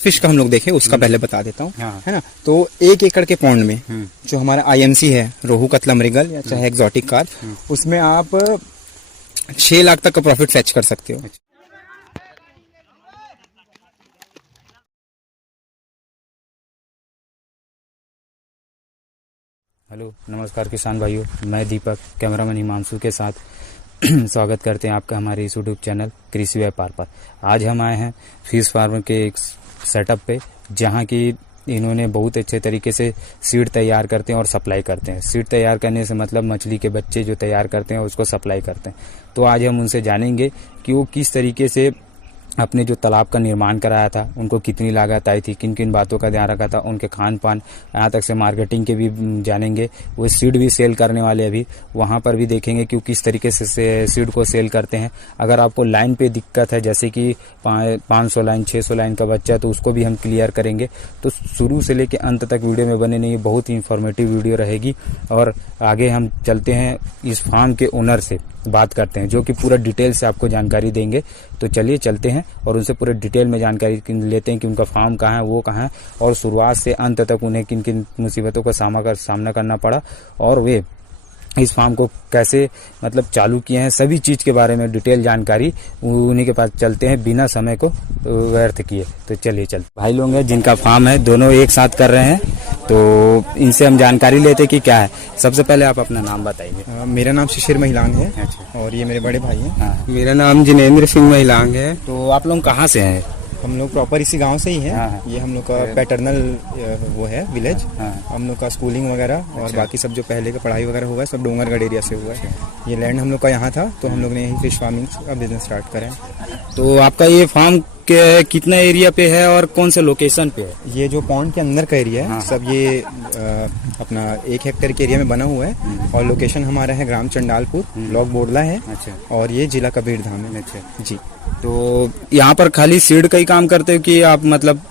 Fish का हम लोग देखें उसका पहले बता देता हूँ, हाँ। है ना। तो 1 एकड़ के पौंड में जो हमारा IMC है, रोहू, कतला, मृगल या चाहे एक्सोटिक कार्प, उसमें आप 6 लाख तक का प्रॉफिट फेच कर सकते हो। हेलो, नमस्कार किसान भाइयों, मैं दीपक कैमरामैन हिमांशु के साथ स्वागत करते हैं आपका हमारे इस यूट्यूब चैनल कृषि व्यापार पर। आज हम आए हैं फिश फार्म के एक सेटअप पे, जहां की इन्होंने बहुत अच्छे तरीके से सीड तैयार करते हैं और सप्लाई करते हैं। सीड तैयार करने से मतलब मछली के बच्चे जो तैयार करते हैं उसको सप्लाई करते हैं। तो आज हम उनसे जानेंगे कि वो किस तरीके से अपने जो तालाब का निर्माण कराया था, उनको कितनी लागत आई थी, किन किन बातों का ध्यान रखा था, उनके खान पान, यहाँ तक से मार्केटिंग के भी जानेंगे। वो सीड भी सेल करने वाले अभी वहाँ पर भी देखेंगे कि किस तरीके से सीड को सेल करते हैं। अगर आपको लाइन पे दिक्कत है, जैसे कि 500 लाइन 600 लाइन का बच्चा, तो उसको भी हम क्लियर करेंगे। तो शुरू से लेकर अंत तक वीडियो में बने नहीं, बहुत ही इंफॉर्मेटिव वीडियो रहेगी। और आगे हम चलते हैं, इस फार्म के ओनर से बात करते हैं, जो कि पूरा डिटेल से आपको जानकारी देंगे। तो चलिए चलते हैं और उनसे पूरे डिटेल में जानकारी लेते हैं कि उनका फार्म कहाँ है, वो कहाँ है, और शुरुआत से अंत तक उन्हें किन किन मुसीबतों का सामना करना पड़ा और वे इस फार्म को कैसे मतलब चालू किए हैं, सभी चीज के बारे में डिटेल जानकारी उन्हीं के पास चलते हैं, बिना समय को व्यर्थ किए। तो चलिए भाई लोग हैं जिनका फार्म है, दोनों एक साथ कर रहे हैं, तो इनसे हम जानकारी लेते कि क्या है। सबसे पहले आप अपना नाम बताइए। मेरा नाम शिशिर महिलांग है। अच्छा। और ये मेरे बड़े भाई हैं। हाँ। मेरा नाम जिनेंद्र सिंह महिलांग है। तो आप लोग कहाँ से हैं? हम लोग प्रॉपर इसी गांव से ही हैं। हाँ। ये हम लोग का पैटर्नल वो है विलेज। हाँ। हम लोग का स्कूलिंग वगैरह और बाकी सब जो पहले का पढ़ाई वगैरह हुआ है सब डोंगरगढ़ एरिया से हुआ है। ये लैंड हम लोग का यहाँ था, तो हम लोग ने यही फिश फार्मिंग का बिजनेस स्टार्ट करा है। तो आपका ये फार्म के कितना एरिया पे है और कौन से लोकेशन पे है? ये जो पॉन्ड के अंदर का एरिया है, हाँ। सब ये अपना 1 हेक्टेयर के एरिया में बना हुआ है। और लोकेशन हमारा है ग्राम चंडालपुर, ब्लॉक बोडला है। अच्छा। और ये जिला कबीरधाम है। अच्छा जी। तो यहाँ पर खाली सीड का ही काम करते हो कि आप मतलब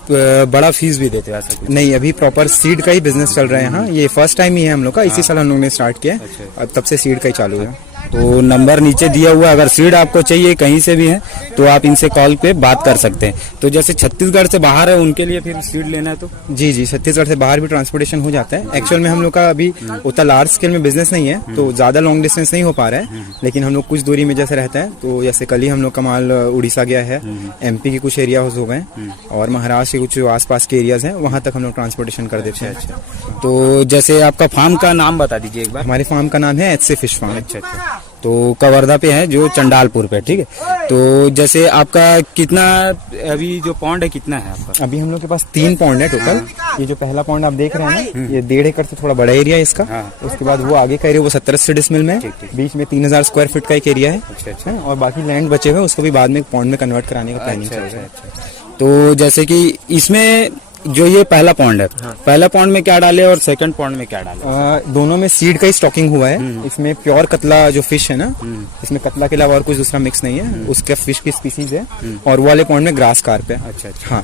बड़ा फीस भी देते हो ऐसा कुछ? नहीं, अभी प्रॉपर सीड का ही बिजनेस चल रहा है यहाँ। ये फर्स्ट टाइम ही है हम लोग का, इसी साल हम लोग ने स्टार्ट किया है। अच्छा। अब तब से सीड का ही चालू है। तो नंबर नीचे दिया हुआ है, अगर सीड आपको चाहिए कहीं से भी है तो आप इनसे कॉल पे बात कर सकते हैं। तो जैसे छत्तीसगढ़ से बाहर है उनके लिए फिर सीड लेना है तो? जी, छत्तीसगढ़ से बाहर भी ट्रांसपोर्टेशन हो जाता है। एक्चुअल में हम लोग का अभी उतना लार्ज स्केल में बिजनेस नहीं है, तो ज्यादा लॉन्ग डिस्टेंस नहीं हो पा रहा है। लेकिन हम लोग कुछ दूरी में जैसे रहता है, तो जैसे कल ही हम लोग का माल उड़ीसा गया है, MP के कुछ एरिया हो गए और महाराष्ट्र के कुछ आसपास के एरियाज हैं, वहां तक हम लोग ट्रांसपोर्टेशन कर देते हैं। अच्छा। तो जैसे आपका फार्म का नाम बता दीजिए एक बार। हमारे फार्म का नाम है HC फिश फार्म। अच्छा। तो कवर्धा पे है, जो चंडालपुर पे, ठीक है। तो जैसे आपका कितना अभी जो पॉन्ड है कितना है आपका? अभी हम लोग के पास 3 पॉन्ड है टोटल। ये जो पहला पॉन्ड आप देख रहे हैं ना, ये 1.5 एकड़ से थोड़ा बड़ा एरिया है इसका। हाँ। उसके बाद वो आगे का एरिया वो 70 डिसमिल में है। ठीक। बीच में 3000 स्क्वायर फीट का एक एरिया है। अच्छा। और बाकी लैंड बचे हुए उसको भी बाद में पॉन्ड में कन्वर्ट कराने का प्लानिंग चल रहा है। तो जैसे कि इसमें जो ये पहला पॉन्ड है, पहला पॉन्ड में क्या डाले और सेकंड पॉन्ड में क्या डाले? दोनों में सीड का ही स्टॉकिंग हुआ है। इसमें प्योर कतला जो फिश है ना, इसमें कतला के अलावा और कुछ दूसरा मिक्स नहीं है। उसका फिश की स्पीसीज है। और वो वाले पॉन्ड में ग्रास कार्प है। अच्छा। हाँ।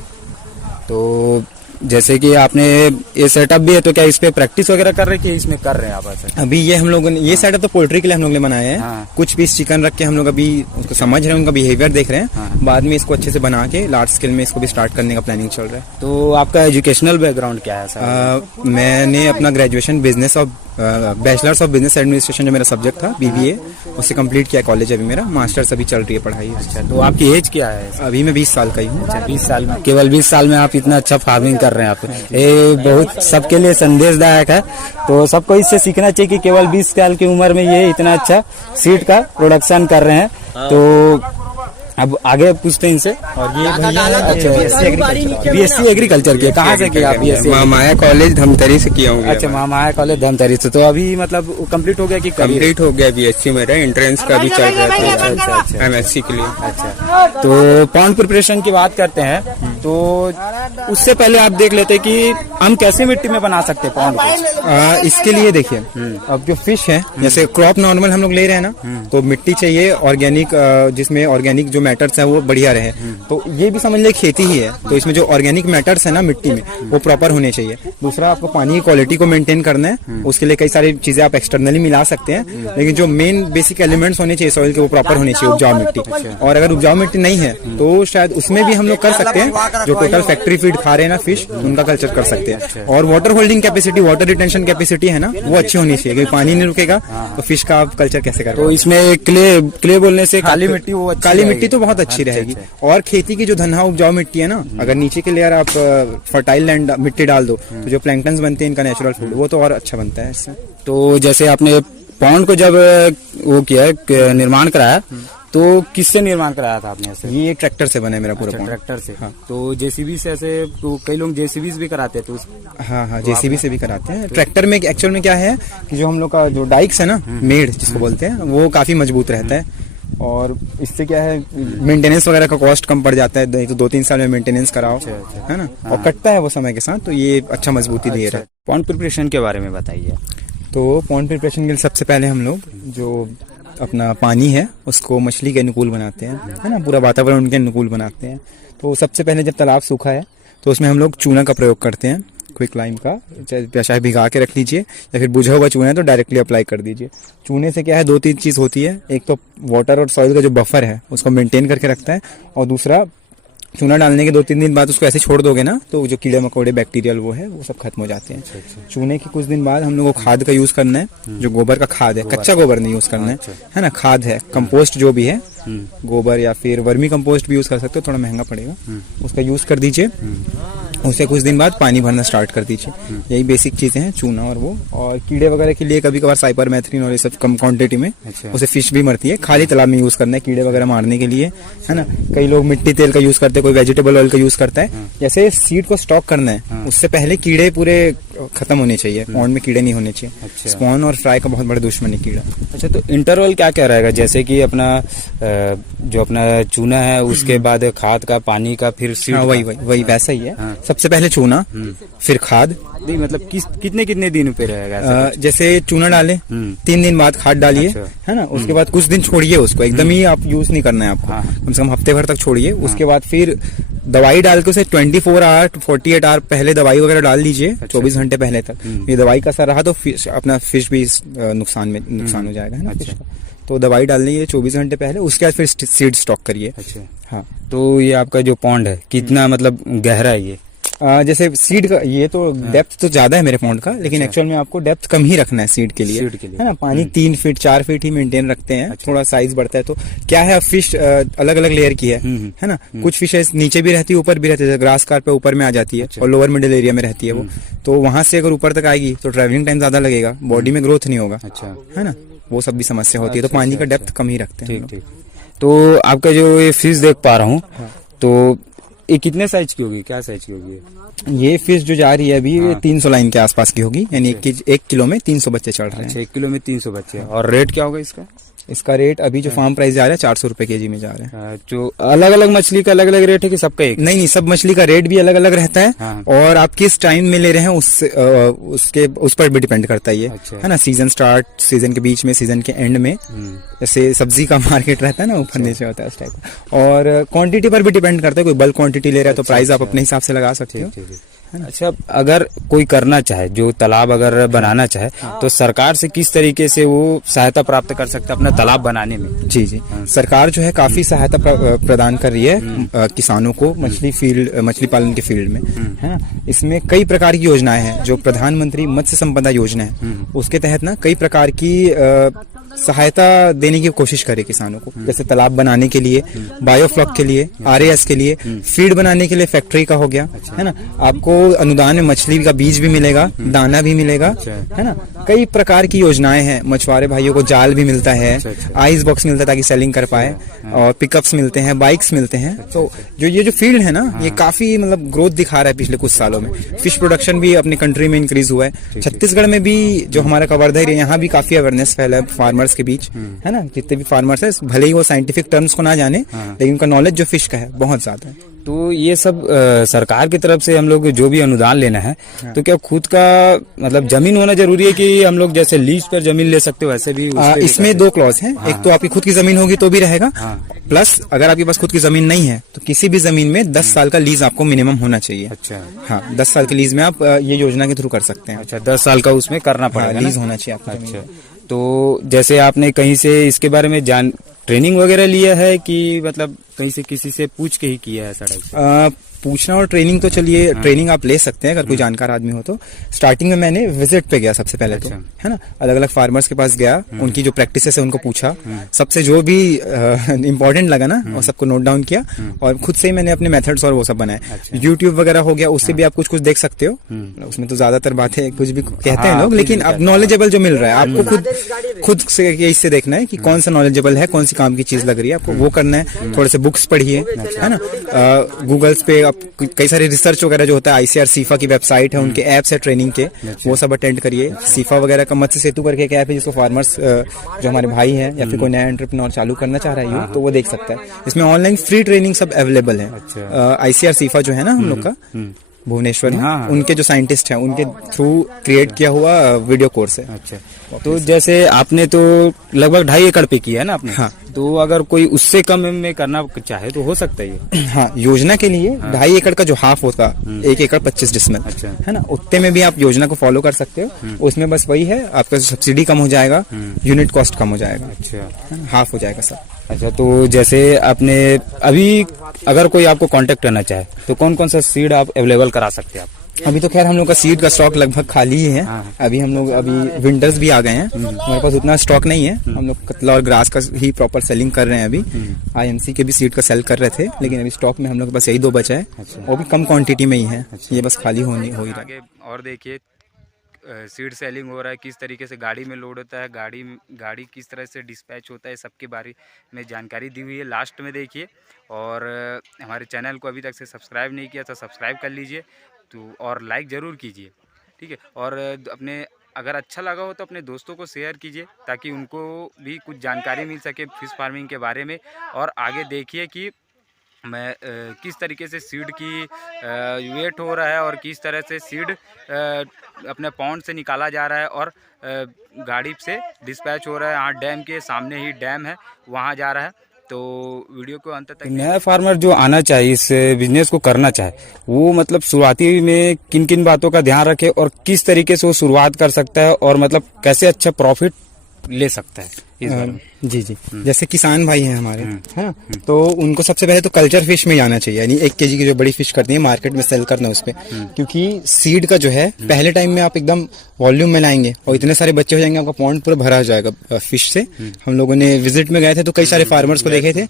तो जैसे कि आपने ये सेटअप भी है, तो क्या इस पे प्रैक्टिस वगैरह कर रहे हैं कि इसमें कर रहे हैं आप ऐसा? अभी ये हम लोगों ने ये सेटअप तो पोल्ट्री के लिए हम लोग ने बनाया है। हाँ। कुछ पीस चिकन रख के हम लोग अभी उसको समझ रहे हैं, उनका बिहेवियर देख रहे हैं। हाँ। बाद में इसको अच्छे से बना के लार्ज स्केल में इसको भी स्टार्ट करने का प्लानिंग चल रहा है। तो आपका एजुकेशनल बैकग्राउंड क्या है सर? मैंने अपना ग्रेजुएशन बिजनेस और बैचलर्स ऑफ बिजनेस एडमिनिस्ट्रेशन जो मेरा सब्जेक्ट था, BBA, उससे कंप्लीट किया कॉलेज। अभी मेरा मास्टर्स अभी चल रही है पढ़ाई। अच्छा। तो आपकी एज क्या है? अभी मैं 20 साल का ही हूँ। 20 साल में, केवल 20 साल में आप इतना अच्छा फार्मिंग कर रहे हैं। आप ये बहुत सबके लिए संदेशदायक है। तो सबको इससे सीखना चाहिए कि केवल 20 साल की उम्र में ये इतना अच्छा सीड का प्रोडक्शन कर रहे हैं। तो अब आगे पूछते हैं इनसे। और ये BSc एग्रीकल्चर के कहाँ से किया? BSc महामाया कॉलेज धमतरी से किया हूँ। अच्छा, महामाया कॉलेज धमतरी से। तो अभी मतलब कंप्लीट हो गया कि कंप्लीट हो गया? BSc मेरा एंट्रेंस का भी चल रहा था। अच्छा। MSc के लिए। अच्छा। तो पॉन्ड प्रिपरेशन की बात करते हैं, तो उससे पहले आप देख लेते कि हम कैसे मिट्टी में बना सकते हैं पॉन्ड को? इसके लिए देखिए, अब जो फिश है, जैसे क्रॉप नॉर्मल हम लोग ले रहे हैं ना, तो मिट्टी चाहिए ऑर्गेनिक, जिसमें ऑर्गेनिक जो मैटर्स है वो बढ़िया रहे। तो ये भी समझ ले खेती ही है, तो इसमें जो ऑर्गेनिक मैटर्स है ना मिट्टी में, वो प्रॉपर होने चाहिए। दूसरा, आपको पानी की क्वालिटी को मेंटेन करना है। उसके लिए कई सारी चीजें आप एक्सटर्नली मिला सकते हैं, लेकिन जो मेन बेसिक एलिमेंट्स होने चाहिए सॉइल के, वो प्रॉपर होने चाहिए, उपजाऊ मिट्टी। और अगर उपजाऊ मिट्टी नहीं है तो शायद उसमें भी हम लोग कर सकते हैं, जो टोटल फैक्ट्री फीड खा रहे हैं ना फिश, उनका कल्चर कर सकते हैं। और water holding capacity, water retention capacity है ना, वो अच्छी होनी चाहिए, क्योंकि पानी नहीं रुकेगा तो फिश का आप कल्चर कैसे करें। तो इसमें क्ले बोलने से काली मिट्टी, वो अच्छी काली रहेगी। मिट्टी तो बहुत अच्छी रहेगी। और खेती की जो धनहा उपजाऊ मिट्टी है ना, अगर नीचे के लेयर आप फर्टाइल लैंड मिट्टी डाल दो तो जो प्लैंक्टन्स बनते हैं इनका नेचुरल फूड, वो तो और अच्छा बनता है इससे। तो जैसे आपने पॉन्ड को जब वो किया, निर्माण कराया, तो किससे निर्माण कराया था आपने ऐसे? ये ट्रैक्टर से बना है मेरा पूरा अच्छा, पॉन्ड। ट्रैक्टर से। हाँ। तो जेसीबी से ऐसे, तो कई लोग जेसीबी भी कराते हैं, तो हाँ, जेसीबी से भी कराते हैं। ट्रैक्टर में एक्चुअल में क्या है कि जो हम लोग का जो डाइक्स है ना, मेड जिसको बोलते हैं, वो काफी मजबूत रहता है। और इससे क्या है, मेंटेनेंस वगैरह का कॉस्ट कम पड़ जाता है, तो 2-3 साल में मेंटेनेंस कराओ, है ना, और कटता है वो समय के साथ, तो ये अच्छा मजबूती दे रहा है। पॉन्ड प्रिपरेशन के बारे में बताइए। तो पॉन्ड प्रिपरेशन के लिए सबसे पहले हम लोग जो अपना पानी है उसको मछली के अनुकूल बनाते हैं, है ना, पूरा वातावरण उनके अनुकूल बनाते हैं। तो सबसे पहले जब तालाब सूखा है तो उसमें हम लोग चूना का प्रयोग करते हैं, क्विक लाइम का, चाहे भिगा के रख लीजिए या फिर बुझा हुआ चूना है तो डायरेक्टली अप्लाई कर दीजिए। चूने से क्या है, 2-3 चीज़ होती है, एक तो वाटर और सॉइल का जो बफर है उसको मेंटेन करके रखता है, और दूसरा चूना डालने के 2-3 दिन बाद उसको ऐसे छोड़ दोगे ना तो जो कीड़े मकोड़े बैक्टीरियल वो है वो सब खत्म हो जाते हैं। चूने के कुछ दिन बाद हम लोग को खाद का यूज करना है, जो गोबर का खाद है, कच्चा गोबर नहीं यूज करना है ना, खाद है, कंपोस्ट जो भी है, गोबर या फिर वर्मी कंपोस्ट भी यूज कर सकते हो, थोड़ा महंगा पड़ेगा, उसका यूज कर दीजिए। उसे कुछ दिन बाद पानी भरना स्टार्ट कर दीजिए। यही बेसिक चीजें हैं, चूना और वो। और कीड़े वगैरह के लिए कभी कभार साइपरमेथ्रिन और ये सब कम क्वांटिटी में, उसे फिश भी मरती है, खाली तालाब में यूज करना है कीड़े वगैरह मारने के लिए, है ना। कई लोग मिट्टी तेल का यूज करते हैं, कोई वेजिटेबल ऑयल का यूज करता है। जैसे सीड को स्टॉक करना है उससे पहले कीड़े पूरे खत्म होने चाहिए, पॉन्ड में कीड़े नहीं होने चाहिए। स्पॉन और फ्राई का बहुत बड़ा दुश्मन है कीड़ा। अच्छा, तो इंटरवल क्या क्या रहेगा? जैसे कि अपना जो अपना चूना है, उसके बाद खाद का, पानी का, फिर सीड हाँ, वही वैसा ही है। सबसे पहले चूना, फिर खाद। नहीं, मतलब कितने दिन पे रहेगा ऐसे? जैसे चूना डाले, 3 दिन बाद खाद डालिए, है ना, उसके बाद कुछ दिन छोड़िए उसको, एकदम ही आप यूज नहीं करना है आपको, कम से कम हफ्ते भर तक छोड़िए। उसके बाद फिर दवाई डाल के उसे 24 आवर 48 आवर पहले दवाई वगैरह डाल दीजिए, 24 घंटे पहले तक। ये दवाई का असर रहा तो अपना फिश भी नुकसान हो जाएगा, है ना, फिश का। तो दवाई डाल लीजिए 24 घंटे पहले, उसके बाद फिर सीड स्टॉक करिए। अच्छा, हाँ। तो ये आपका जो पॉन्ड है कितना मतलब गहरा है ये? जैसे सीड का ये तो डेप्थ तो ज्यादा है मेरे पॉन्ड का, लेकिन एक्चुअल में आपको डेप्थ कम ही रखना है सीड के लिए, है ना। पानी 3 फीट 4 फीट ही मेंटेन रखते हैं। थोड़ा साइज बढ़ता है तो क्या है, फिश अलग अलग लेयर की है ना। कुछ फिशेस नीचे भी रहती है, ऊपर भी रहती है, ग्रास कार पे ऊपर में आ जाती है और लोअर मिडिल एरिया में रहती है वो। तो वहां से अगर ऊपर तक आएगी तो ट्रेवलिंग टाइम ज्यादा लगेगा, बॉडी में ग्रोथ नहीं होगा, है ना, वो सब भी समस्या होती है। तो पानी का डेप्थ कम ही रखते हैं। ठीक। तो आपका जो ये फिश देख पा रहा हूँ, तो ये कितने साइज की होगी, क्या साइज की होगी? ये फिश जो जा रही है अभी 300 लाइन के आसपास की होगी, यानी 1 किलो में 300 बच्चे चढ़ रहे हैं। अच्छा, 1 किलो में 300 बच्चे। और रेट क्या होगा इसका? इसका रेट अभी जो फार्म प्राइस जा रहा है 400 रुपए केजी में जा रहा है। जो अलग अलग मछली का अलग अलग रेट है कि सबका एक? नहीं, सब मछली का रेट भी अलग अलग रहता है। और आप किस टाइम में ले रहे हैं उस पर भी डिपेंड करता है ये, है ना। सीजन स्टार्ट, सीजन के बीच में, सीजन के एंड में, जैसे सब्जी का मार्केट रहता है ना, ऊपर नीचे होता है उस टाइप का। और क्वांटिटी पर भी डिपेंड करता है, कोई बल्क क्वांटिटी ले रहा है तो प्राइस आप अपने हिसाब से लगा सकते हो। अच्छा, अगर कोई करना चाहे, जो तालाब अगर बनाना चाहे, तो सरकार से किस तरीके से वो सहायता प्राप्त कर सकता है अपना तालाब बनाने में? जी, सरकार जो है काफी सहायता प्रदान कर रही है किसानों को मछली पालन के फील्ड में, है ना। इसमें कई प्रकार की योजनाएं हैं। जो प्रधानमंत्री मत्स्य संपदा योजना है उसके तहत ना कई प्रकार की सहायता देने की कोशिश करे किसानों को, जैसे तालाब बनाने के लिए, बायोफ्लॉक के लिए, RAS के लिए, फीड बनाने के लिए फैक्ट्री का हो गया, है ना। आपको अनुदान में मछली का बीज भी मिलेगा, दाना भी मिलेगा, है ना। कई प्रकार की योजनाएं हैं। मछुआरे भाइयों को जाल भी मिलता है, आइस बॉक्स मिलता है ताकि सेलिंग कर पाए, और पिकअप्स मिलते हैं, बाइक्स मिलते हैं। तो जो फील्ड है ना, ये काफी मतलब ग्रोथ दिखा रहा है पिछले कुछ सालों में। फिश प्रोडक्शन भी अपनी कंट्री में इंक्रीज हुआ है। छत्तीसगढ़ में भी जो हमारा कवर्धा एरिया, यहाँ भी काफी अवेयरनेस फैला है फार्मर्स के बीच, है ना। जितने भी फार्मर्स है, भले ही वो साइंटिफिक टर्म्स को ना जाने, लेकिन उनका नॉलेज जो फिश का है बहुत ज्यादा है। तो ये सब सरकार की तरफ से हम लोग जो भी अनुदान लेना है, तो क्या खुद का मतलब जमीन होना जरूरी है कि हम लोग जैसे लीज पर जमीन ले सकते हो वैसे भी? इसमें 2 क्लॉज हैं। एक तो आपकी खुद की जमीन होगी तो भी रहेगा, प्लस अगर आपके पास खुद की जमीन नहीं है तो किसी भी जमीन में 10 साल का लीज आपको मिनिमम होना चाहिए। अच्छा, हाँ, 10 साल के लीज में आप ये योजना के थ्रू कर सकते हैं। अच्छा, 10 साल का उसमें करना पड़ेगा, लीज होना चाहिए आपको। अच्छा, तो जैसे आपने कहीं से इसके बारे में ट्रेनिंग वगैरह लिया है कि मतलब कहीं से किसी से पूछ के ही किया है? सड़क पूछना और ट्रेनिंग तो चलिए ट्रेनिंग आप ले सकते हैं अगर कोई जानकार आदमी हो तो। स्टार्टिंग में मैंने विजिट पे गया सबसे पहले तो, है ना, अलग अलग फार्मर्स के पास गया, उनकी जो प्रैक्टिसेस है उनको पूछा, सबसे जो भी इंपॉर्टेंट लगा ना और सबको नोट डाउन किया और खुद से ही मैंने अपने मेथड्स और वो सब बनाए। यूट्यूब वगैरह हो गया, उससे भी आप कुछ कुछ देख सकते हो, उसमें तो ज्यादातर बातें कुछ भी कहते हैं लोग, लेकिन अब नॉलेजेबल जो मिल रहा है आपको खुद से इससे देखना है कि कौन सा नॉलेजेबल है, कौन सी काम की चीज लग रही है आपको, वो करना है। थोड़े से बुक्स पढ़िए, है ना, गूगल्स पे आप कई सारे रिसर्च वगैरह जो होता है, ICAR सीफा की वेबसाइट है, उनके ऐप्स है ट्रेनिंग के, वो सब अटेंड करिए। सीफा वगैरह का मत्स्य सेतु करके एक ऐप है जिसको फार्मर्स जो हमारे भाई हैं या फिर कोई नया एंटरप्रेन्योर चालू करना चाह रहा है तो वो देख सकता है। इसमें ऑनलाइन फ्री ट्रेनिंग सब अवेलेबल है। ICAR सीफा जो है ना हम लोग का भुवनेश्वर में, उनके जो साइंटिस्ट हैं उनके थ्रू क्रिएट किया हुआ वीडियो कोर्स है। अच्छा, तो जैसे आपने तो लगभग 2.5 एकड़ पे किया है ना आपने? हाँ। तो अगर कोई उससे कम में करना चाहे तो हो सकता है ये? हाँ, योजना के लिए 2.5 एकड़ का जो हाफ होता 1 एकड़ 25 डिसमिल, अच्छा, है ना, उतने में भी आप योजना को फॉलो कर सकते हो। उसमें बस वही है, आपका सब्सिडी कम हो जाएगा, यूनिट कॉस्ट कम हो जाएगा, अच्छा, हाफ हो जाएगा सब। अच्छा, तो जैसे आपने अभी अगर कोई आपको कांटेक्ट करना चाहे तो कौन कौन सा सीड आप अवेलेबल करा सकते हैं आप? अभी तो खैर हम लोग का सीड का स्टॉक लगभग खाली ही है। अभी हम लोग विंटर्स भी आ गए हैं, हमारे पास उतना स्टॉक नहीं है। हम लोग कतला और ग्रास का ही प्रॉपर सेलिंग कर रहे हैं अभी। IMC के भी सीड का सेल कर रहे थे, लेकिन अभी स्टॉक में हम लोग के पास यही 2 बचा है, वो भी कम क्वांटिटी में ही है। ये बस खाली हो ही रहा है। और देखिए सीड सेलिंग हो रहा है, किस तरीके से गाड़ी में लोड होता है, गाड़ी किस तरह से डिस्पैच होता है, सबके बारे में जानकारी दी हुई है लास्ट में देखिए। और हमारे चैनल को अभी तक से सब्सक्राइब नहीं किया तो सब्सक्राइब कर लीजिए, तो और लाइक ज़रूर कीजिए, ठीक है। और अपने अगर अच्छा लगा हो तो अपने दोस्तों को शेयर कीजिए ताकि उनको भी कुछ जानकारी मिल सके फिश फार्मिंग के बारे में। और आगे देखिए कि मैं किस तरीके से सीड की वेट हो रहा है और किस तरह से सीड अपने पॉन्ड से निकाला जा रहा है और गाड़ी से डिस्पैच हो रहा है। यहाँ डैम के सामने ही डैम है, वहाँ जा रहा है। तो वीडियो को अंत तक नया फार्मर जो आना चाहिए, इस बिजनेस को करना चाहे, वो मतलब शुरुआती में किन किन बातों का ध्यान रखे और किस तरीके से वो शुरुआत कर सकता है और मतलब कैसे अच्छा प्रॉफिट ले सकता है इस बारे में? जी जी, जैसे किसान भाई हैं हमारे, है ना, तो उनको सबसे पहले तो कल्चर फिश में जाना चाहिए, यानी 1 kg की जो बड़ी फिश करती है मार्केट में सेल करना उस पे। क्योंकि सीड का जो है पहले टाइम में आप एकदम वॉल्यूम में लाएंगे और इतने सारे बच्चे हो जाएंगे, आपका पॉन्ड पूरा भरा हो जाएगा फिश से। हम लोगों ने विजिट में गए थे तो कई सारे फार्मर्स को देखे थे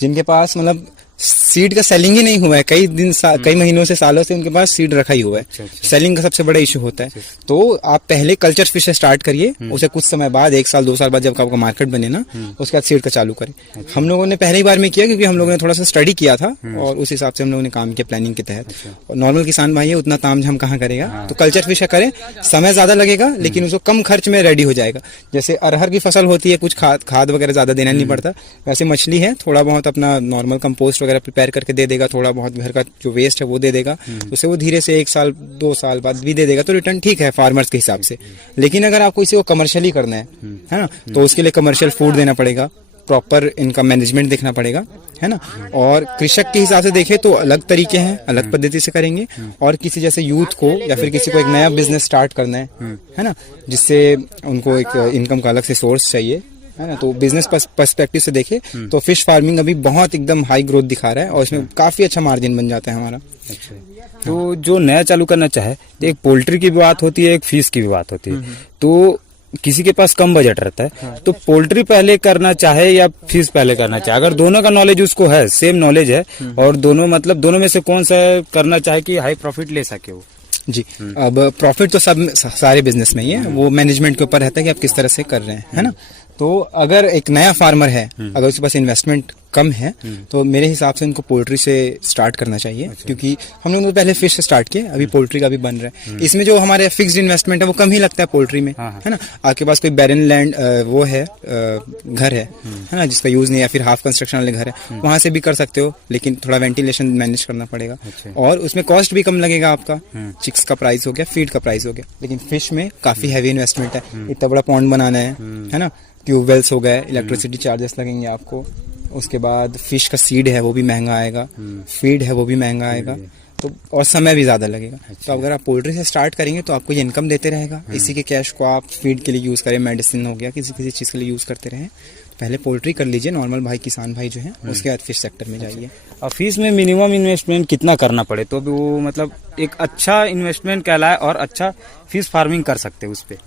जिनके पास मतलब सीड का सेलिंग ही नहीं हुआ है, कई महीनों से, सालों से उनके पास सीड रखा ही हुआ है। सेलिंग का सबसे बड़ा इशू होता है। तो आप पहले कल्चर फिश से स्टार्ट करिए, उसे कुछ समय बाद 1 साल 2 साल बाद जब आपका मार्केट बने ना, उसके बाद सीड का चालू करें। हम लोगों ने पहली बार में किया क्योंकि हम लोगों ने थोड़ा सा स्टडी किया था और उस हिसाब से हम लोगों ने काम किया प्लानिंग के तहत। और नॉर्मल किसान भाई है, उतना ताम झाम कहाँ करेगा, तो कल्चर फिश करें, समय ज्यादा लगेगा लेकिन उसको कम खर्च में रेडी हो जाएगा। जैसे अरहर की फसल होती है, कुछ खाद वगैरह ज्यादा देना नहीं पड़ता, वैसे मछली है, थोड़ा बहुत अपना नॉर्मल कंपोस्ट वगैरह प्रिपेयर करके दे देगा, थोड़ा बहुत घर का जो वेस्ट है वो दे देगा, तो उसे वो धीरे से 1 साल 2 साल बाद भी दे देगा, तो रिटर्न ठीक है फार्मर्स के हिसाब से। लेकिन अगर आपको इसे कमर्शियली करना है ना, तो उसके लिए कमर्शियल फूड देना पड़ेगा, प्रॉपर इनका मैनेजमेंट देखना पड़ेगा, है ना। और कृषक के हिसाब से देखें तो अलग तरीके हैं, अलग पद्धति से करेंगे। और किसी जैसे यूथ को या फिर किसी को एक नया बिजनेस स्टार्ट करना है ना, जिससे उनको एक इनकम का अलग से सोर्स चाहिए, है ना, तो बिजनेस पर्सपेक्टिव से देखे तो फिश फार्मिंग अभी बहुत एकदम हाई ग्रोथ दिखा रहा है और इसमें काफी अच्छा मार्जिन बन जाता है हमारा। अच्छा, तो जो नया चालू करना चाहे, एक पोल्ट्री की भी बात होती है, एक फिश की भी बात होती है। तो किसी के पास कम बजट रहता है तो पोल्ट्री पहले करना चाहे या फिश पहले करना चाहे, अगर दोनों का नॉलेज उसको है, सेम नॉलेज है और दोनों मतलब दोनों में से कौन सा करना चाहे कि हाई प्रॉफिट ले सके वो? जी, अब प्रॉफिट तो सब सारे बिजनेस में ही है, वो मैनेजमेंट के ऊपर रहता है कि आप किस तरह से कर रहे हैं, है ना। तो अगर एक नया फार्मर है, अगर उसके पास इन्वेस्टमेंट कम है, तो मेरे हिसाब से उनको पोल्ट्री से स्टार्ट करना चाहिए। अच्छा। क्योंकि हम लोगों ने पहले फिश से स्टार्ट किया, अभी पोल्ट्री का भी बन रहा है। इसमें जो हमारे फिक्स्ड इन्वेस्टमेंट है वो कम ही लगता है पोल्ट्री में, है ना। आपके पास कोई बैरन लैंड वो है, घर है ना, जिसका यूज नहीं, या फिर हाफ कंस्ट्रक्शन वाले घर है, वहां से भी कर सकते हो, लेकिन थोड़ा वेंटिलेशन मैनेज करना पड़ेगा। अच्छा। और उसमें कॉस्ट भी कम लगेगा आपका, चिक्स का प्राइस हो गया, फीड का प्राइस हो गया। लेकिन फिश में काफी हैवी इन्वेस्टमेंट है, इतना बड़ा पॉन्ड बनाना है ना, ट्यूबवेल्स हो गए, इलेक्ट्रिसिटी चार्जेस लगेंगे आपको, उसके बाद फिश का सीड है वो भी महंगा आएगा, फीड है वो भी महंगा आएगा, तो और समय भी ज़्यादा लगेगा। तो अगर आप पोल्ट्री से स्टार्ट करेंगे तो आपको ये इनकम देते रहेगा। इसी के कैश को आप फीड के लिए यूज़ करें, मेडिसिन हो गया, किसी किसी चीज़ के लिए यूज़ करते रहें। पहले पोल्ट्री कर लीजिए, नॉर्मल भाई किसान भाई जो है, उसके बाद फिश सेक्टर में जाइए। और फिश में मिनिमम इन्वेस्टमेंट कितना करना पड़े तो भी वो मतलब एक अच्छा इन्वेस्टमेंट कहलाए और अच्छा फिश फार्मिंग कर सकते हैं उस पे?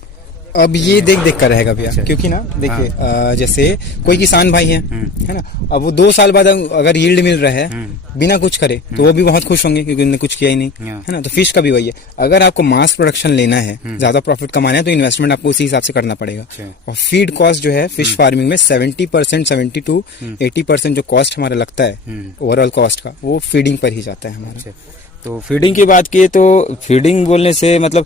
अब ये देख देख कर रहेगा भैया, क्योंकि ना देखिए जैसे कोई किसान भाई है ना, अब वो 2 साल बाद अगर यील्ड मिल रहा है बिना कुछ करे तो वो भी बहुत खुश होंगे क्योंकि उन्होंने कुछ किया ही नहीं, है ना। तो फिश का भी वही है, अगर आपको मास प्रोडक्शन लेना है, ज्यादा प्रॉफिट कमाना है, तो इन्वेस्टमेंट आपको उसी हिसाब से करना पड़ेगा। और फीड कॉस्ट जो है फिश फार्मिंग में 70%, 70 to 80% जो कॉस्ट हमारा लगता है ओवरऑल कॉस्ट का, वो फीडिंग पर ही जाता है हमारा। तो फीडिंग की बात की तो फीडिंग बोलने से मतलब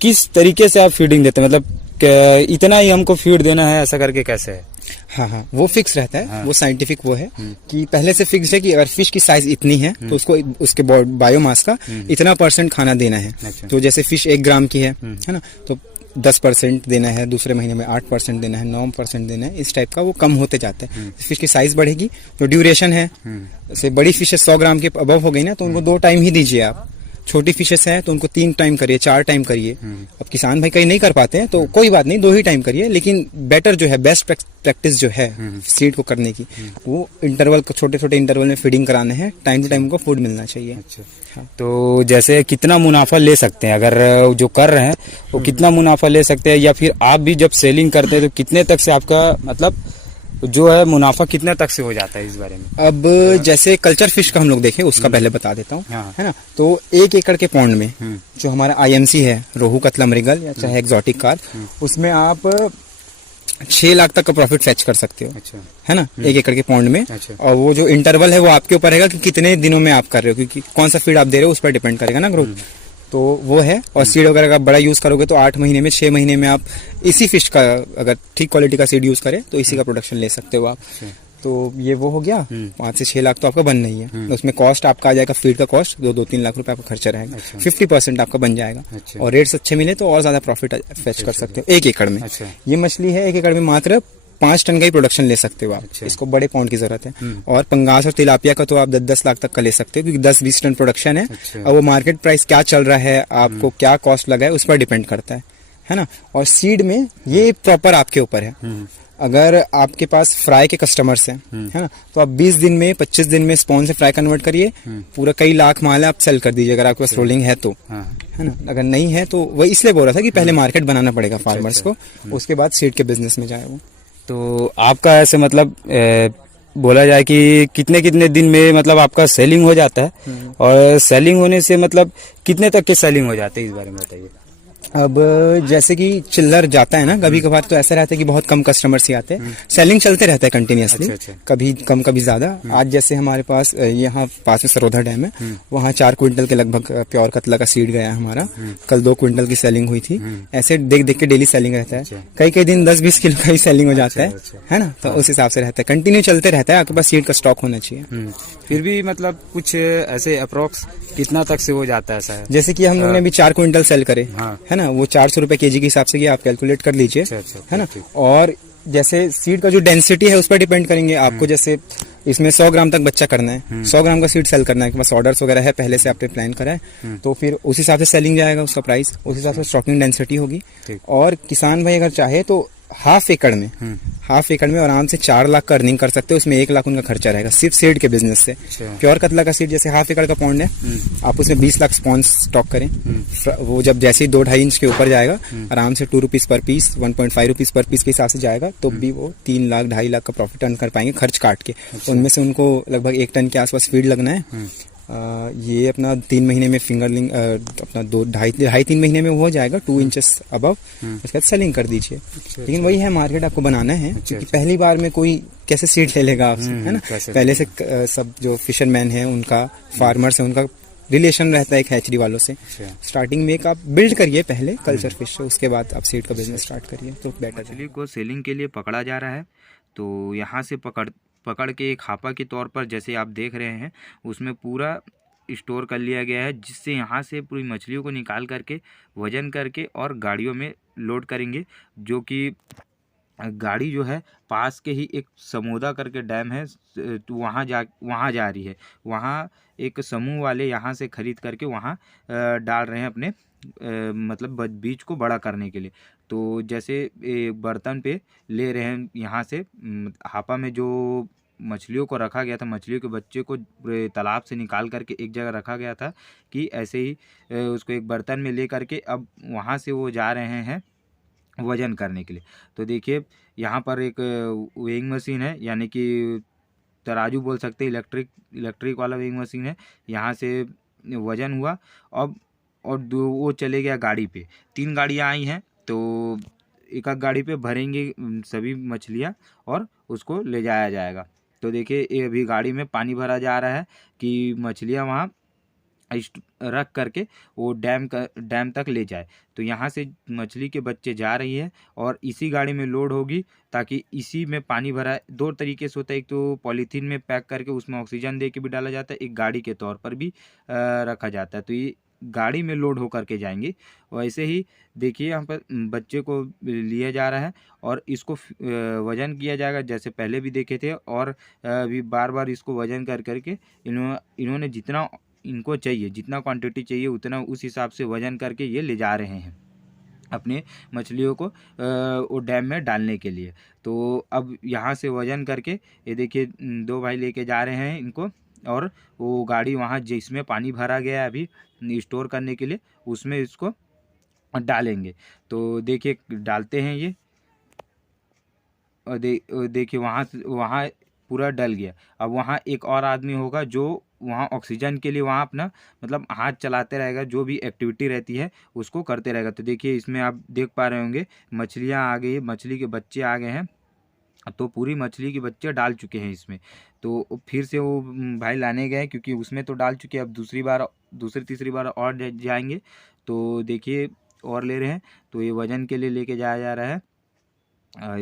किस तरीके से आप फीडिंग देते हैं, मतलब इतना ही हमको फीड देना है ऐसा करके कैसे है? हाँ, वो फिक्स रहता है। वो साइंटिफिक वो है कि पहले से फिक्स है कि अगर फिश की साइज इतनी है तो उसको उसके बायोमास का इतना % खाना देना है। तो जैसे फिश 1 ग्राम की है ना, तो 10% देना है, दूसरे महीने में 8% देना है, 9% देना है, इस टाइप का वो कम होते जाता है। फिश की साइज बढ़ेगी तो ड्यूरेशन है, जैसे बड़ी फिशेस 100 ग्राम के अबव हो गई ना, तो उनको 2 टाइम ही दीजिए आप। छोटी फिशेस हैं तो उनको 3 टाइम करिए, 4 टाइम करिए। अब किसान भाई कहीं नहीं कर पाते हैं तो कोई बात नहीं, 2 ही टाइम करिए, लेकिन बेटर जो है, बेस्ट प्रैक्टिस जो है सीड को करने की, वो इंटरवल, छोटे छोटे इंटरवल में फीडिंग कराना है, टाइम टू टाइम उनको फूड मिलना चाहिए। हाँ। तो जैसे कितना मुनाफा ले सकते हैं अगर जो कर रहे हैं वो कितना मुनाफा ले सकते हैं, या फिर आप भी जब सेलिंग करते हैं तो कितने तक से आपका मतलब जो है मुनाफा कितने तक से हो जाता है, इस बारे में? अब जैसे कल्चर फिश का हम लोग देखें, उसका पहले बता देता हूँ, है ना। तो 1 एकड़ के पौंड में जो हमारा IMC है, रोहू, कतला, मृगल या चाहे एक्सोटिक कार्प, उसमें आप 6 लाख तक का प्रॉफिट फेच कर सकते हो। अच्छा। है ना, 1 एकड़ के पौंड में। अच्छा। और वो जो इंटरवल है वो आपके ऊपर रहेगा कि कितने दिनों में आप कर रहे हो, क्योंकि कौन सा फीड आप दे रहे हो उस पर डिपेंड करेगा ना ग्रोथ। तो वो है। और सीड वगैरह का बड़ा यूज करोगे तो 8 महीने में, 6 महीने में आप इसी फिश का, अगर ठीक क्वालिटी का सीड यूज करें तो इसी का प्रोडक्शन ले सकते हो आप। तो ये वो हो गया, 5 से 6 लाख तो आपका बनना ही है। उसमें कॉस्ट आपका आ जाएगा, फीड का कॉस्ट 2-3 लाख रुपए आपका खर्चा रहेगा। 50% आपका बन जाएगा। और रेट्स अच्छे मिले तो और ज्यादा प्रॉफिट फेच कर सकते हो 1 एकड़ में। ये मछली है 1 एकड़ में मात्र 5 टन का ही प्रोडक्शन ले सकते हो आप। इसको बड़े पौंड की जरूरत है। और पंगास और तिलापिया का तो आप 10-10 लाख तक का ले सकते हो, क्योंकि 10-20 टन प्रोडक्शन है। अब वो मार्केट प्राइस क्या चल रहा है, आपको क्या कॉस्ट लगा है, उस पर डिपेंड करता है ना। और सीड में ये प्रॉपर आपके ऊपर है। अगर आपके पास फ्राई के कस्टमर्स हैं, है ना, तो आप 20 दिन में, 25 दिन में स्पॉन से फ्राई कन्वर्ट करिए, पूरा कई लाख माल आप सेल कर दीजिए अगर आपके पास रोलिंग है तो, है ना। अगर नहीं है तो वही इसलिए बोल रहा था कि पहले मार्केट बनाना पड़ेगा फार्मर्स को, उसके बाद सीड के बिजनेस में जाए वो। तो आपका ऐसे मतलब बोला जाए कि कितने कितने दिन में मतलब आपका सेलिंग हो जाता है, और सेलिंग होने से मतलब कितने तक के सेलिंग हो जाते हैं, इस बारे में बताइए। अब जैसे कि चिल्लर जाता है ना, कभी कभार तो ऐसा रहता है कि बहुत कम कस्टमर्स ही आते हैं। सेलिंग चलते रहता है कंटिन्यूअसली। कभी कम कभी ज्यादा। आज जैसे हमारे पास यहाँ पास में सरोधा डैम है, वहाँ 4 क्विंटल के लगभग प्योर कतला का सीड गया हमारा। कल 2 क्विंटल की सेलिंग हुई थी। ऐसे देख देख के डेली सेलिंग रहता है। कई दिन 10-20 किलो का ही सेलिंग हो जाता है ना। तो उस हिसाब से रहता है, कंटिन्यू चलते रहता है। आपके पास सीड का स्टॉक होना चाहिए। फिर भी मतलब कुछ ऐसे अप्रोक्स कितना तक से हो जाता है ऐसा है? जैसे कि हम लोगों ने अभी 4 क्विंटल सेल करे, है ना, वो 400 रुपए kg के हिसाब से कि आप कैलकुलेट कर लीजिए, है ना। और जैसे सीड का जो डेंसिटी है उस पर डिपेंड करेंगे आपको। जैसे इसमें 100 ग्राम तक बच्चा करना है, 100 ग्राम का सीड सेल करना है, बस ऑर्डर्स वगैरह है, पहले से आपने प्लान करा है, तो फिर उस हिसाब से सेलिंग जाएगा, उसका प्राइस उस हिसाब से स्टॉकिंग डेंसिटी होगी। और किसान भाई अगर चाहे तो हाफ एकड़ में आराम से 4 लाख का अर्निंग कर सकते हो। उसमें 1 लाख उनका खर्चा रहेगा सिर्फ सीड के बिजनेस से। प्योर कतला का सीड जैसे हाफ एकड़ का पौंड है, आप उसमें 20 लाख स्पॉन्स स्टॉक करें। वो जब जैसे ही 2-2.5 इंच के ऊपर जाएगा, आराम से 2 rupees per piece, 1.5 rupees per piece के हिसाब से जाएगा, तो भी वो 3 लाख 2.5 लाख का प्रॉफिट अर्न कर पाएंगे खर्च काट के। उनमें से उनको लगभग 1 टन के आसपास फीड लगना है। ये अपना 3 महीने में फिंगरलिंग, अपना 2-2.5-3 महीने में वो हो जाएगा 2 इंचेस अबव। उसके बाद सेलिंग कर दीजिए। लेकिन वही है, मार्केट आपको बनाना है, क्योंकि पहली बार में कोई कैसे सीड ले लेगा आपसे, है ना। पहले से सब जो फिशरमैन है उनका, फार्मर्स है उनका रिलेशन रहता है एक हैचरी वालों से। स्टार्टिंग में एक आप बिल्ड करिए पहले कल्चर फिश, उसके बाद आप सीड का बिजनेस स्टार्ट करिए तो बेटर। मछली को सेलिंग के लिए पकड़ा जा रहा है, तो यहाँ से पकड़ के एक हापा के तौर पर जैसे आप देख रहे हैं उसमें पूरा स्टोर कर लिया गया है, जिससे यहाँ से पूरी मछलियों को निकाल करके वजन करके और गाड़ियों में लोड करेंगे। जो कि गाड़ी जो है पास के ही एक समोदा करके डैम है, तो वहाँ जा रही है। वहाँ एक समूह वाले यहाँ से खरीद करके वहाँ डाल रहे हैं अपने मतलब बीज को बड़ा करने के लिए। तो जैसे एक बर्तन पे ले रहे हैं यहाँ से हापा में जो मछलियों को रखा गया था, मछलियों के बच्चे को तालाब से निकाल करके एक जगह रखा गया था कि ऐसे ही उसको एक बर्तन में ले करके अब वहाँ से वो जा रहे हैं वजन करने के लिए। तो देखिए यहाँ पर एक वेइंग मशीन है, यानी कि तराजू बोल सकते हैं, इलेक्ट्रिक वाला वेइंग मशीन है। यहाँ से वजन हुआ अब और वो चले गया गाड़ी पे। 3 गाड़ियाँ आई हैं, तो एक गाड़ी पे भरेंगे सभी मछलियाँ और उसको ले जाया जाएगा। तो देखिए ये अभी गाड़ी में पानी भरा जा रहा है कि मछलियाँ वहाँ रख करके वो डैम तक ले जाए। तो यहाँ से मछली के बच्चे जा रही है और इसी गाड़ी में लोड होगी, ताकि इसी में पानी भरा 2 तरीके से होता है। एक तो पॉलीथीन में पैक करके उसमें ऑक्सीजन दे के भी डाला जाता है, एक गाड़ी के तौर पर भी रखा जाता है। तो ये गाड़ी में लोड हो करके जाएंगे। वैसे ही देखिए यहाँ पर बच्चे को लिया जा रहा है और इसको वजन किया जाएगा, जैसे पहले भी देखे थे। और अभी बार बार इसको वजन कर करके इन्होंने जितना इनको चाहिए, जितना क्वांटिटी चाहिए उतना उस हिसाब से वजन करके ये ले जा रहे हैं अपने मछलियों को वो डैम में डालने के लिए। तो अब यहाँ से वजन करके ये देखिए 2 भाई लेके जा रहे हैं इनको, और वो गाड़ी वहाँ जिसमें पानी भरा गया है अभी स्टोर करने के लिए, उसमें इसको डालेंगे। तो देखिए डालते हैं ये, और देखिए वहाँ पूरा डल गया। अब वहाँ एक और आदमी होगा जो वहाँ ऑक्सीजन के लिए वहाँ अपना मतलब हाथ चलाते रहेगा, जो भी एक्टिविटी रहती है उसको करते रहेगा। तो देखिए इसमें आप देख पा रहे होंगे मछलियाँ आ गई, मछली के बच्चे आ गए हैं। तो पूरी मछली के बच्चे डाल चुके हैं इसमें। तो फिर से वो भाई लाने गए क्योंकि उसमें तो डाल चुके हैं, अब दूसरी तीसरी बार और जाएंगे। तो देखिए और ले रहे हैं, तो ये वजन के लिए लेके जाया जा रहा है।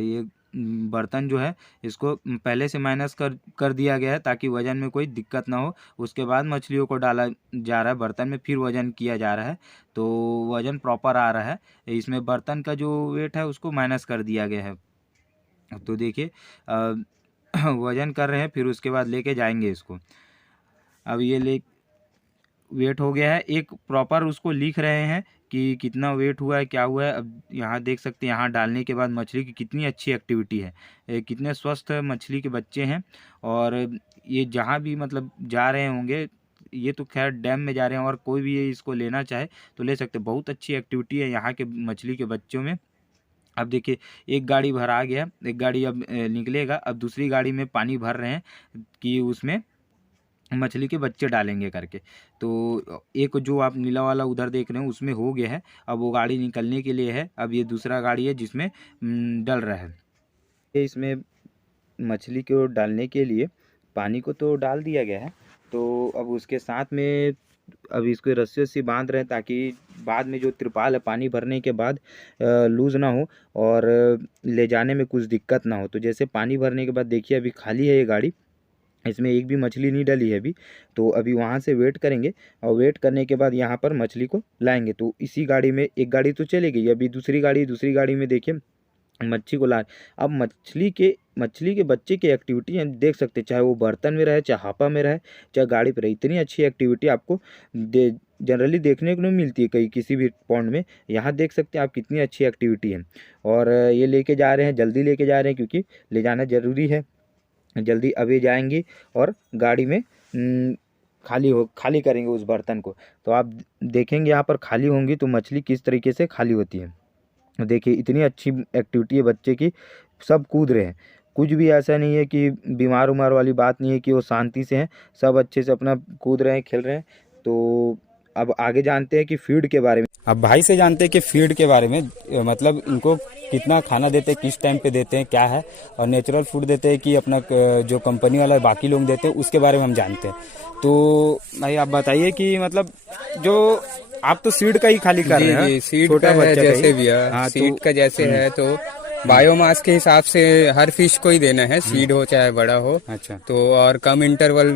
ये बर्तन जो है इसको पहले से माइनस कर दिया गया है ताकि वजन में कोई दिक्कत ना हो। उसके बाद मछलियों को डाला जा रहा है बर्तन में, फिर वजन किया जा रहा है। तो वजन प्रॉपर आ रहा है। इसमें बर्तन का जो वेट है उसको माइनस कर दिया गया है। तो देखिए वजन कर रहे हैं, फिर उसके बाद लेके जाएंगे इसको। अब ये वेट हो गया है, एक प्रॉपर उसको लिख रहे हैं कि कितना वेट हुआ है, क्या हुआ है। अब यहाँ देख सकते हैं, यहाँ डालने के बाद मछली की कितनी अच्छी एक्टिविटी है, कितने स्वस्थ मछली के बच्चे हैं। और ये जहाँ भी मतलब जा रहे होंगे, ये तो खैर डैम में जा रहे हैं, और कोई भी इसको लेना चाहे तो ले सकते। बहुत अच्छी एक्टिविटी है यहाँ के मछली के बच्चों में। अब देखिए एक गाड़ी भरा गया, एक गाड़ी अब निकलेगा। अब दूसरी गाड़ी में पानी भर रहे हैं कि उसमें मछली के बच्चे डालेंगे करके। तो एक जो आप नीला वाला उधर देख रहे हैं उसमें हो गया है, अब वो गाड़ी निकलने के लिए है। अब ये दूसरा गाड़ी है जिसमें डल रहा है। इसमें मछली को डालने के लिए पानी को तो डाल दिया गया है। तो अब उसके साथ में अब इसको रस्सी से बांध रहे हैं ताकि बाद में जो तिरपाल है पानी भरने के बाद लूज़ ना हो और ले जाने में कुछ दिक्कत ना हो। तो जैसे पानी भरने के बाद देखिए अभी खाली है ये गाड़ी, इसमें एक भी मछली नहीं डली है अभी। तो अभी वहाँ से वेट करेंगे, और वेट करने के बाद यहाँ पर मछली को लाएंगे। तो इसी गाड़ी में एक गाड़ी तो चली गई, अभी दूसरी गाड़ी में देखिए मच्छी को ला। अब मछली के बच्चे की एक्टिविटी हम देख सकते हैं, चाहे वो बर्तन में रहे, चाहे हापा में रहे, चाहे गाड़ी पर रहे। इतनी अच्छी एक्टिविटी आपको जनरली देखने को नहीं मिलती है कहीं किसी भी पॉन्ड में। यहाँ देख सकते हैं आप कितनी अच्छी एक्टिविटी है। और ये लेके जा रहे हैं, जल्दी लेके जा रहे हैं क्योंकि ले जाना ज़रूरी है। जल्दी अभी जाएंगी और गाड़ी में खाली करेंगे उस बर्तन को। तो आप देखेंगे यहाँ पर खाली होंगी तो मछली किस तरीके से खाली होती है। देखिए इतनी अच्छी एक्टिविटी है बच्चे की, सब कूद रहे हैं। कुछ भी ऐसा नहीं है कि बीमार वाली बात नहीं है कि वो शांति से हैं, सब अच्छे से अपना कूद रहे हैं, खेल रहे हैं। तो अब आगे जानते हैं कि फीड के बारे में। अब भाई से जानते हैं कि फीड के बारे में, मतलब इनको कितना खाना देते हैं, किस टाइम पे देते हैं, क्या है, और नेचुरल फूड देते हैं कि अपना जो कंपनी वाला बाकी लोग देते हैं उसके बारे में हम जानते हैं। तो भाई आप बताइए कि मतलब जो आप तो सीड का ही खाली कर रहे हैं, सीड का है जैसे भी है। हाँ, सीड का जैसे है तो बायोमास के हिसाब से हर फिश को ही देना है, सीड हो चाहे बड़ा हो। अच्छा। तो और कम इंटरवल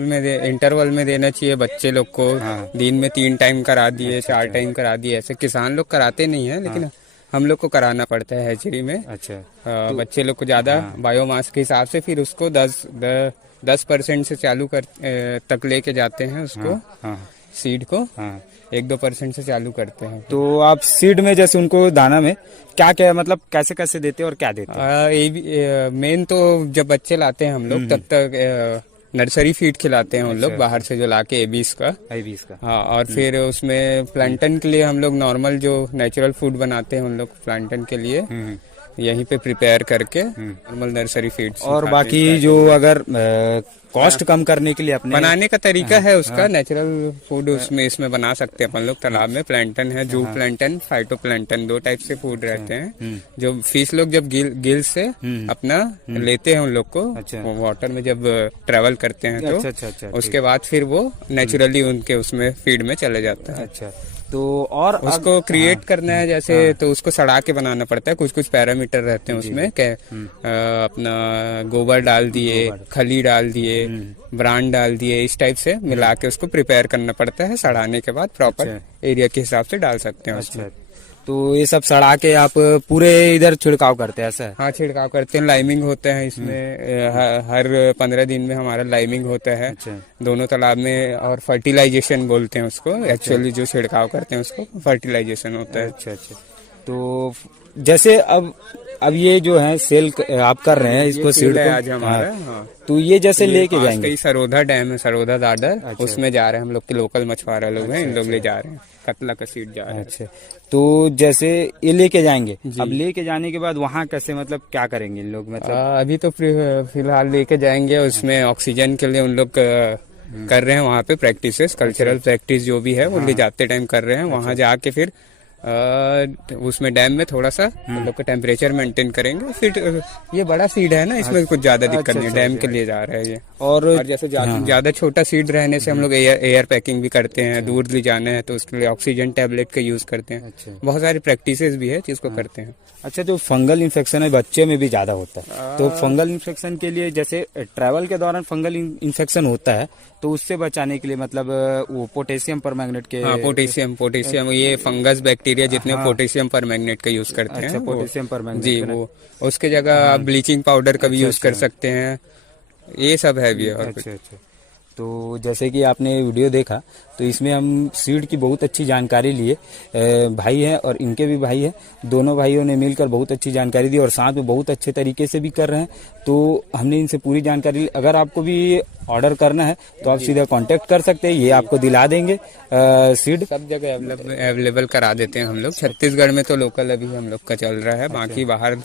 में देना चाहिए बच्चे लोग को। हाँ। दिन में 3 टाइम करा दिए, 4 टाइम करा दिए, ऐसे किसान लोग कराते नहीं है, लेकिन हम लोग को कराना पड़ता है हैचरी में। अच्छा, बच्चे लोग को ज्यादा बायोमास के हिसाब से फिर उसको 10% से चालू तक लेके जाते हैं उसको। हाँ सीड को हाँ। 1-2% से चालू करते हैं। तो आप सीड में जैसे उनको दाना में क्या क्या मतलब कैसे कैसे देते हैं और क्या देते हैं? मेन तो जब बच्चे लाते हैं हम लोग तब तक नर्सरी फीड खिलाते हैं उन लोग बाहर से जो लाके एबीस का। हाँ, और फिर उसमें प्लांटन के लिए हम लोग नॉर्मल जो नेचुरल फूड बनाते हैं उन लोग प्लांटन के लिए यहीं पे प्रिपेयर करके नॉर्मल नर्सरी फीड। और बाकी जो अगर कॉस्ट कम करने के लिए अपने बनाने का तरीका है उसका नेचुरल फूड उसमें इसमें बना सकते हैं अपन लोग। तालाब में प्लांटन है, जू प्लांटन, फाइटो प्लांटन, 2 टाइप से फूड रहते हैं जो फिश लोग जब गिल से अपना लेते हैं उन लोग को वाटर में जब ट्रेवल करते हैं तो अच्छा, उसके बाद फिर वो नेचुरली उनके उसमें फीड में चले जाता है। अच्छा, तो और उसको क्रिएट करना है जैसे तो उसको सड़ा के बनाना पड़ता है। कुछ पैरामीटर रहते हैं उसमें अपना गोबर डाल दिए, खली डाल दिए, ब्रांड डाल दिए, इस टाइप से मिला के उसको प्रिपेयर करना पड़ता है। सड़ाने के बाद प्रॉपर एरिया के हिसाब से डाल सकते हैं उसमें। तो ये सब सड़ा के आप पूरे इधर छिड़काव करते हैं ऐसा? हाँ, छिड़काव करते हैं। लाइमिंग होता है इसमें हर 15 दिन में हमारा लाइमिंग होता है दोनों तालाब में। और फर्टिलाइजेशन बोलते हैं उसको। एक्चुअली जो छिड़काव करते हैं उसको फर्टिलाइजेशन होता है। अच्छा, तो जैसे अब ये जो है सेल आप कर रहे हैं इसको सीड को आज हमारा। हाँ, तो ये जैसे लेके जाएंगे सरोधा डैम है, सरोधा दादर, उसमें जा रहे हैं हम लोग के लोकल मछुआरा लोग हैं, इन लोग ले जा रहे हैं, कतला का सीड जा रहा है। अच्छा, तो जैसे ये लेके जाएंगे, अब लेके जाने के बाद वहाँ कैसे मतलब क्या करेंगे इन लोग? मतलब अभी तो फिलहाल लेके जाएंगे, उसमें ऑक्सीजन के लिए उन लोग कर रहे हैं वहाँ पे प्रैक्टिसेस, कल्चरल प्रैक्टिस जो भी है वो ले जाते टाइम कर रहे हैं। वहाँ जाके फिर उसमें डैम में थोड़ा सा हम लोग का टेम्परेचर मेंटेन करेंगे। फिर ये बड़ा सीड है ना, इसमें कुछ ज्यादा दिक्कत नहीं, डैम के लिए जा रहा है ये। और जैसे ज्यादा छोटा सीड रहने से हम लोग एयर पैकिंग भी करते हैं। दूर ले जाना है तो उसके लिए ऑक्सीजन टेबलेट का यूज करते हैं। बहुत सारी प्रैक्टिसेस भी है जिसको करते हैं। अच्छा, जो फंगल इन्फेक्शन है बच्चे में भी ज्यादा होता है, तो फंगल इन्फेक्शन के लिए जैसे ट्रैवल के दौरान फंगल इन्फेक्शन होता है तो उससे बचाने के लिए मतलब वो पोटेशियम परमैंगनेट के पोटेशियम ये फंगस बैक्टीरिया जितने पोटेशियम परमैंगनेट का यूज करते हैं। पोटेशियम परमैंगनेट जी, वो उसके जगह आप ब्लीचिंग पाउडर का भी यूज कर सकते हैं। ये सब है भी। अच्छा, तो जैसे कि आपने वीडियो देखा तो इसमें हम सीड की बहुत अच्छी जानकारी लिए। भाई हैं और इनके भी भाई हैं, दोनों भाइयों ने मिलकर बहुत अच्छी जानकारी दी और साथ में बहुत अच्छे तरीके से भी कर रहे हैं। तो हमने इनसे पूरी जानकारी ली। अगर आपको भी ऑर्डर करना है तो आप सीधा कांटेक्ट कर सकते हैं, ये आपको दिला देंगे। सीड सब जगह अवेलेबल करा देते हैं हम लोग। छत्तीसगढ़ में तो लोकल अभी हम लोग का चल रहा है, बाकी बाहर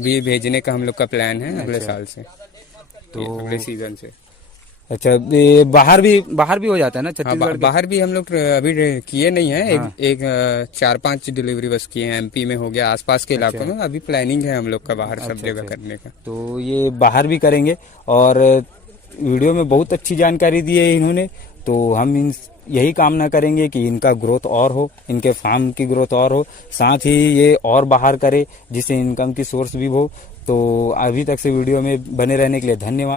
भी भेजने का हम लोग का प्लान है अगले साल से, तो अगले सीजन से। अच्छा, बाहर भी हो जाता है ना छत्तीसगढ़? बाहर भी हम लोग अभी किए नहीं है। एक 4-5 डिलीवरी बस किए हैं। एमपी में हो गया, आसपास के इलाकों में। अभी प्लानिंग है हम लोग का बाहर सब जगह करने का। तो ये बाहर भी करेंगे और वीडियो में बहुत अच्छी जानकारी दी है इन्होंने। तो हम यही कामना करेंगे कि इनका ग्रोथ और हो, इनके फार्म की ग्रोथ और हो, साथ ही ये और बाहर करे जिससे इनकम की सोर्स भी हो। तो अभी तक से वीडियो में बने रहने के लिए धन्यवाद।